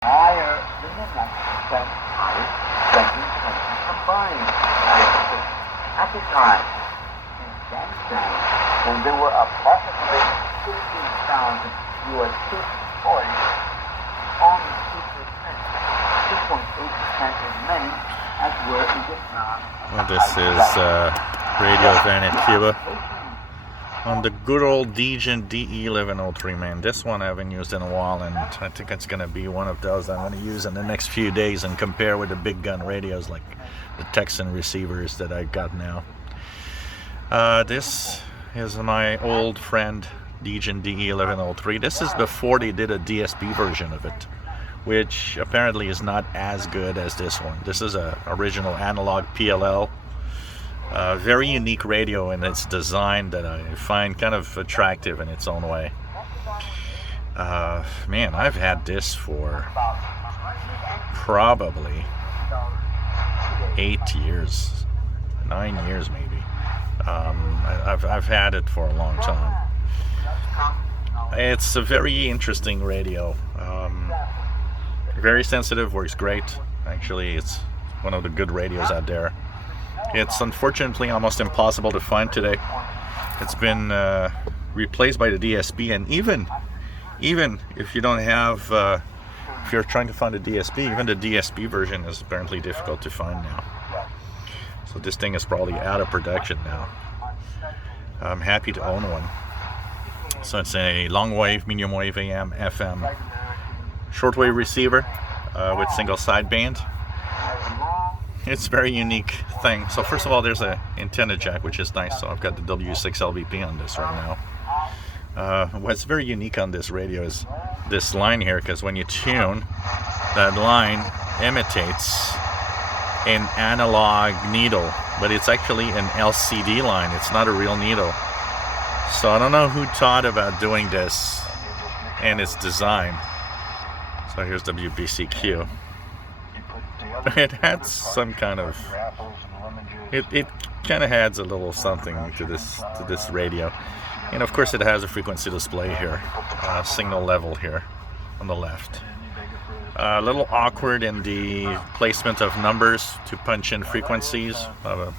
higher than the next 10 highest ranking countries combined. At the time, in Afghanistan, when there were approximately 15,000 U.S. troops deployed, only 2.8% as many as were in Vietnam. Well, this is radio van in Cuba on the good old Degen DE1103, man. This one I haven't used in a while, and I think it's going to be one of those I'm going to use in the next few days and compare with the big gun radios like the Texan receivers that I got now. This is my old friend Degen DE1103. This is before they did a DSP version of it, which apparently is not as good as this one. This is a original analog PLL. Very unique radio in its design that I find kind of attractive in its own way. Man, I've had this for probably 8 years, 9 years maybe. I've had it for a long time. It's a very interesting radio. Very sensitive, works great. Actually, it's one of the good radios out there. It's unfortunately almost impossible to find today. It's been replaced by the DSP, and even if you don't have, if you're trying to find a DSP, even the DSP version is apparently difficult to find now. So this thing is probably out of production now. I'm happy to own one. So it's a long wave, medium wave, AM, FM, shortwave receiver with single sideband. It's a very unique thing. So first of all, there's an antenna jack, which is nice. So I've got the W6LVP on this right now. What's very unique on this radio is this line here, because when you tune, that line imitates an analog needle, but it's actually an LCD line. It's not a real needle. So I don't know who thought about doing this and its design. So here's WBCQ. It had some kind of, it kind of adds a little something to this radio, and of course it has a frequency display here, signal level here on the left. A little awkward in the placement of numbers to punch in frequencies of a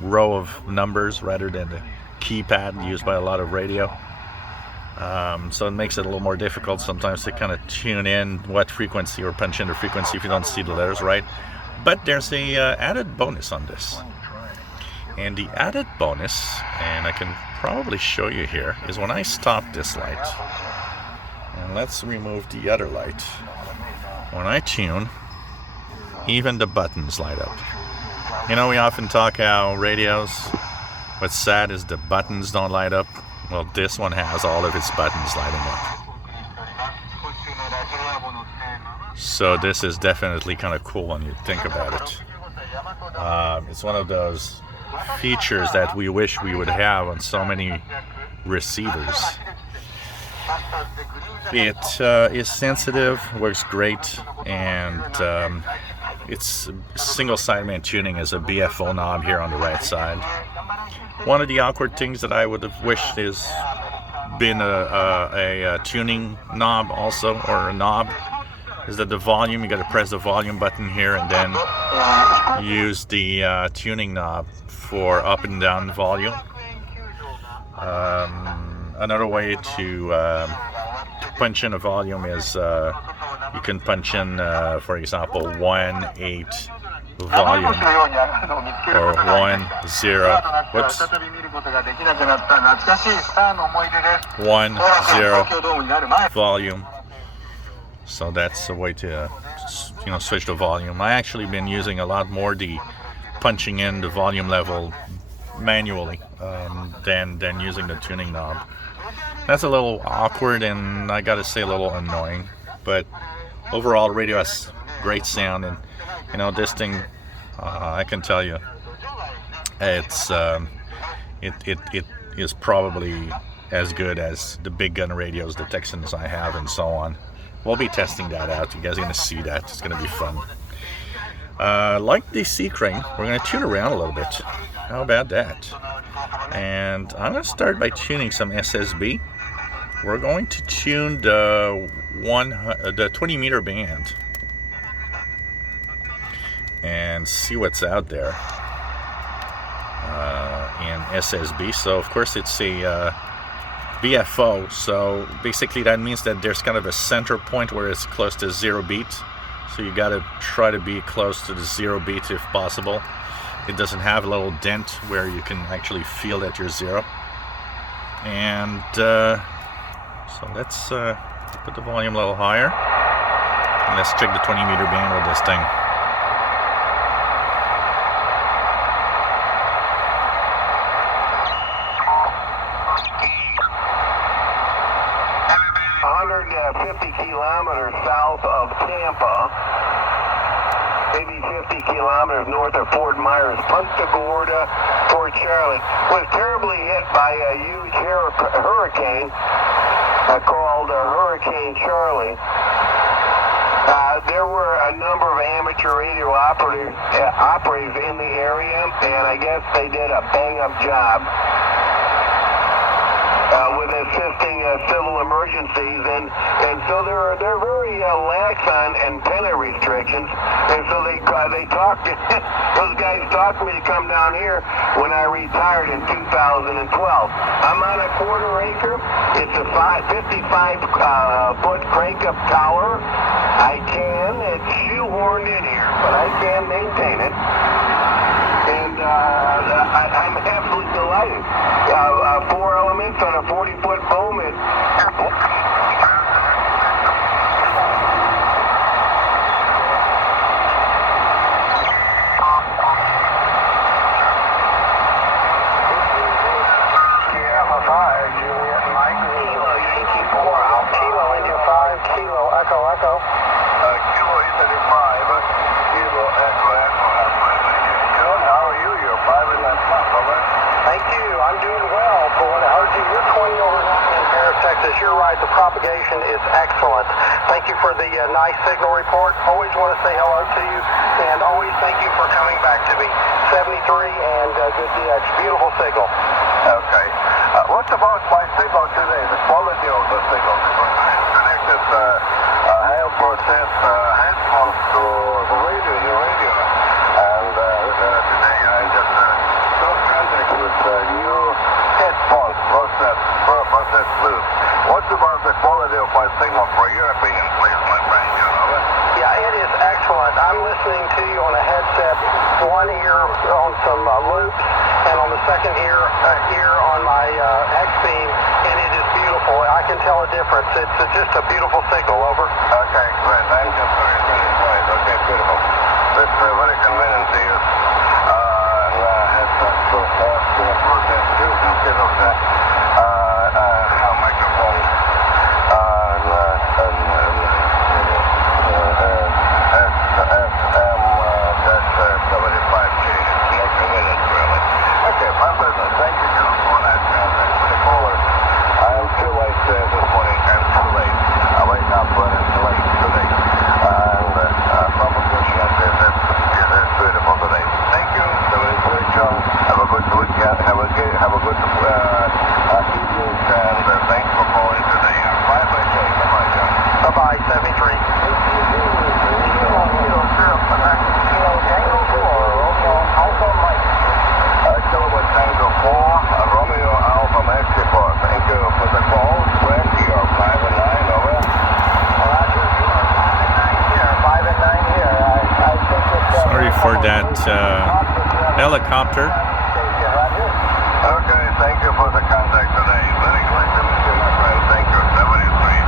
row of numbers rather than the keypad used by a lot of radio. So it makes it a little more difficult sometimes to kind of tune in what frequency or punch in the frequency if you don't see the letters right. But there's a added bonus on this. And the added bonus, and I can probably show you here, is when I stop this light, and let's remove the other light. When I tune, even the buttons light up. You know, we often talk how radios, what's sad is the buttons don't light up. Well, this one has all of its buttons lighting up. So this is definitely kind of cool when you think about it. It's one of those features that we wish we would have on so many receivers. It is sensitive, works great, and it's single sideband tuning is a BFO knob here on the right side. One of the awkward things that I would have wished is been a tuning knob also, or a knob, is that the volume, you got to press the volume button here and then use the tuning knob for up and down volume. Another way to punch in a volume is you can punch in, for example, 1/8 volume or 1/0. Whoops. 1/0 volume. So that's a way to, switch the volume. I actually been using a lot more the punching in the volume level manually than using the tuning knob. That's a little awkward and I gotta say a little annoying, but overall the radio has great sound, and this thing, I can tell you, it's it is probably as good as the big gun radios, the Texans I have, and so on. We'll be testing that out. You guys are gonna see that. It's gonna be fun. Like the C crane, we're gonna tune around a little bit. How about that? And I'm gonna start by tuning some SSB we're going to tune the 20 meter band and see what's out there in SSB. So of course it's a BFO, so basically that means that there's kind of a center point where it's close to 0 beat. So you got to try to be close to the 0 beat if possible. It doesn't have a little dent where you can actually feel that you're 0. And so let's put the volume a little higher. And let's check the 20 meter band with this thing. Kilometers south of Tampa, maybe 50 kilometers north of Fort Myers, Punta Gorda, Fort Charlotte, was terribly hit by a huge hurricane called Hurricane Charlie. There were a number of amateur radio operators in the area, and I guess they did a bang-up job with assisting civil emergencies, and so they're very lax on antenna restrictions, and so they talked those guys talked me to come down here when I retired in 2012. I'm on a quarter acre. It's a 55 foot crank up tower. It's shoehorned in here, but I can maintain it. And I'm absolutely delighted. 4 elements on a 40-foot boom. You're right, the propagation is excellent. Thank you for the nice signal report. Always want to say hello to you, and always thank you for coming back to me. 73 and good DX, beautiful signal. Okay. What's about my signal today, the quality of the signal? I connected 0.5% headphones to the radio, and today I just got contact with new headphones, process Bluetooth. What's about the quality of my signal for your opinion, please, my friend? You know it? Yeah, it is excellent. I'm listening to you on a headset, one ear on some loops, and on the second ear on my X-Beam, and it is beautiful. I can tell a difference. It's just a beautiful signal. Over. Okay, great. I'm just very satisfied. Okay, beautiful. It's very convenient to use headsets to process Bluetooth instead of the microphone SM-75G. More convenient, really. Okay, my business. Thank you, John, for that contact with the caller. I am too late this morning. I'm too late. I wake up when it's late today. And propagation is beautiful today. Thank you. John. Have a good weekend. Have a good evening, and thanks for calling today. Bye bye, Jay. Bye, John. Bye bye, 73. Kilowatt Tango 4, Romeo Alpha Mexico. Thank you for the call. When you are 5 and 9, over. Roger, you are 5 and 9 here. 5 and 9 here. Sorry for that helicopter. Okay, thank you for the contact today. Very glad to meet you, my friend. Thank you. 73.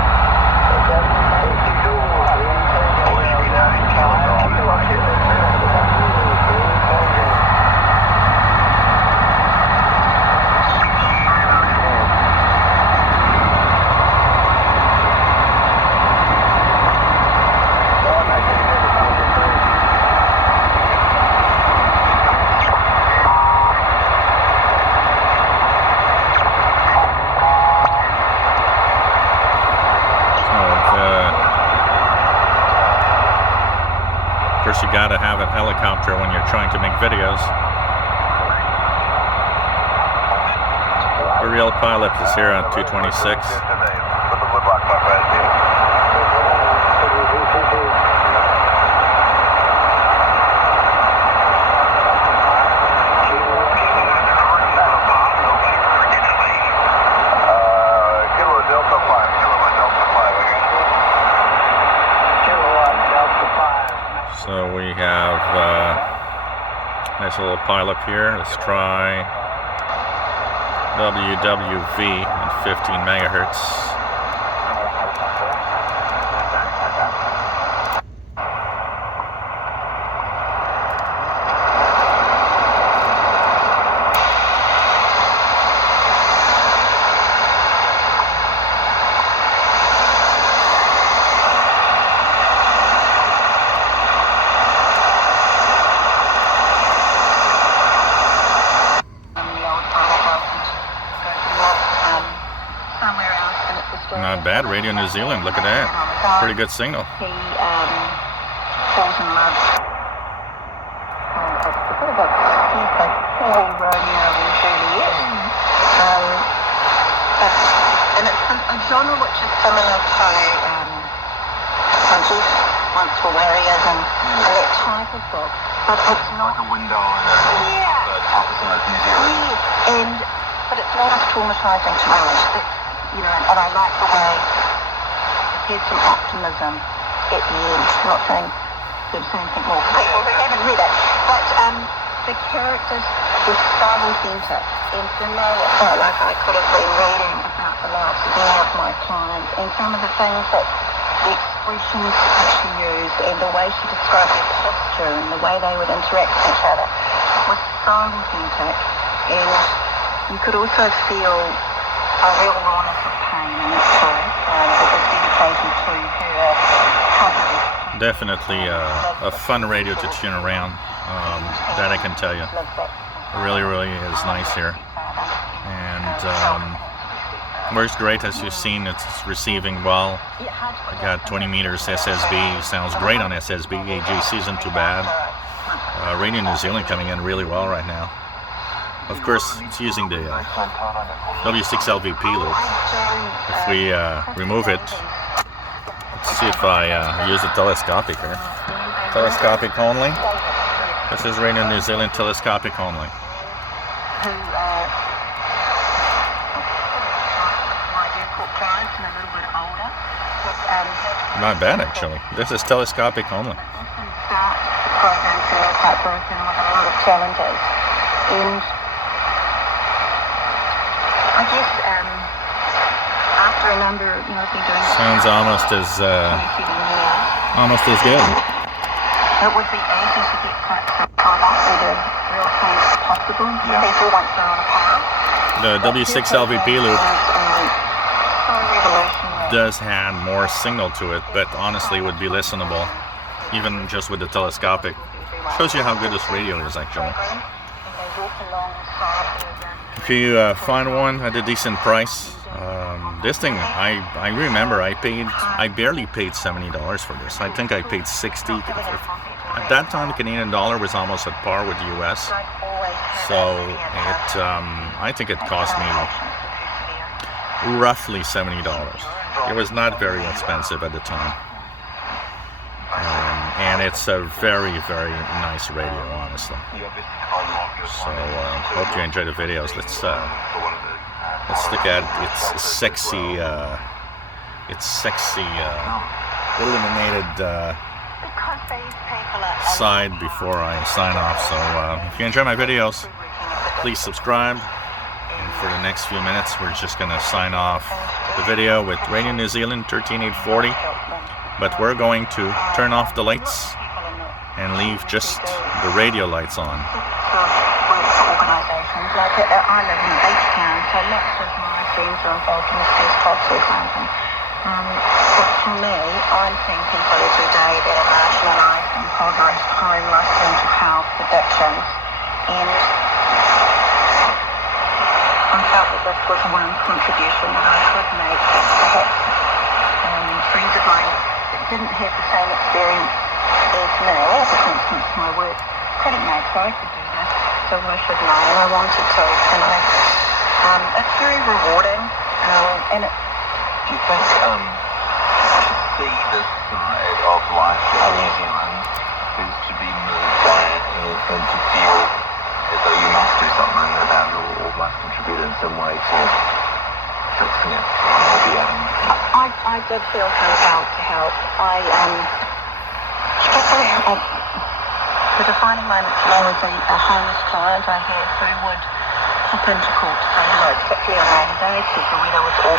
You gotta have a helicopter when you're trying to make videos. The real pilot is here on 226. have nice little pile up here. Let's try WWV at 15 megahertz. Not bad, Radio New Zealand, look at that. Pretty good signal. He falls in love. It's a bit of a stupid Paul Romeo and Juliet. And it's a genre which is similar to Punches, Once Were Warriors, and that type of book. But it's not a window in the opposite New Zealand. But it's not as traumatizing to read. You know, and I like the way it has some optimism at the end. I'm not saying anything more people who haven't read it, but the characters were so authentic, and to me it felt like I could have been reading about the lives of all of my clients, and some of the things that the expressions that she used and the way she described their posture and the way they would interact with each other was so authentic, and you could also feel a real rawness of pain in it too. It was dedicated to her husband. Definitely a fun radio to tune around, that I can tell you. It really, really is nice here. And works great, as you've seen. It's receiving well. I got 20 meters SSB, sounds great on SSB. AGC isn't too bad. Radio New Zealand coming in really well right now. Of course, it's using the W6LVP loop. If we remove it, let's see if I use the telescopic here. Telescopic only. This is Radio New Zealand telescopic only. Not bad, actually. This is telescopic only. And I guess after a number, I've been doing sounds almost as good. It would be easy to get quite products with a real things possible. People once they're on a path. The W6LVP loop does have more signal to it, but honestly would be listenable, even just with the telescopic. Shows you how good this radio is, actually. If you find one at a decent price, this thing, I remember I barely paid $70 for this. I think I paid $60. At that time, the Canadian dollar was almost at par with the US. So I think it cost me roughly $70. It was not very expensive at the time. And it's a very, very nice radio, honestly. So hope you enjoy the videos. Let's look at its sexy illuminated side before I sign off. So if you enjoy my videos, please subscribe. And for the next few minutes, we're just gonna sign off the video with Radio New Zealand 13840. But we're going to turn off the lights and leave just the radio lights on. Organisations like I live in a beach town, so lots of my friends are involved in the First Club organisation. But for me, I'm seeing people every day that are marginalised, impoverished, homeless, mental health, addictions, and I felt that this was one contribution that I could make that perhaps friends of mine that didn't have the same experience as me, as for instance my work, couldn't make, so I could do this, so why shouldn't I? And I wanted to, and it's very rewarding, and it... Do you think to see this side of life in New Zealand is to be moved by it and to feel as though you must do something about it or must contribute in some way to fixing it? I did feel compelled to help. The defining moment for me was a homeless client I had who would pop into court to say hello, particularly on rainy days because the weather was awful.